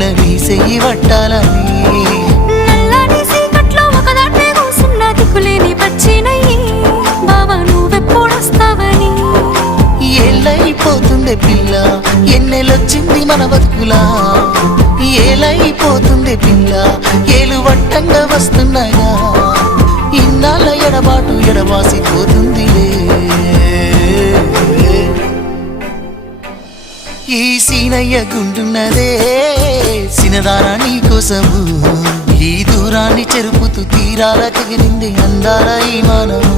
పిల్ల నీ చెయ్యి పట్టాలని నల్లని సీకట్లో ఒకదాన్నే కూసున్న దిక్కులేని పచ్చినయ్యి బావా నువ్వెప్పుడొస్తావని ఏళ్ళైపోతుండే పిల్ల ఎన్నెలొచ్చింది మన బతుకులా ఏలైపోతుండే పిల్ల ఏలు వట్టంగా వస్తున్నాయా ఇన్నాళ్ళ ఎడబాటు ఎడవాసిపోతుందిలే ఈ సీనయ్య గుండున్నదే సినదారా నీ కోసము ఈ దూరాన్ని చెరుపుతూ తీరాల తెగిరింది అందాల ఈ మానము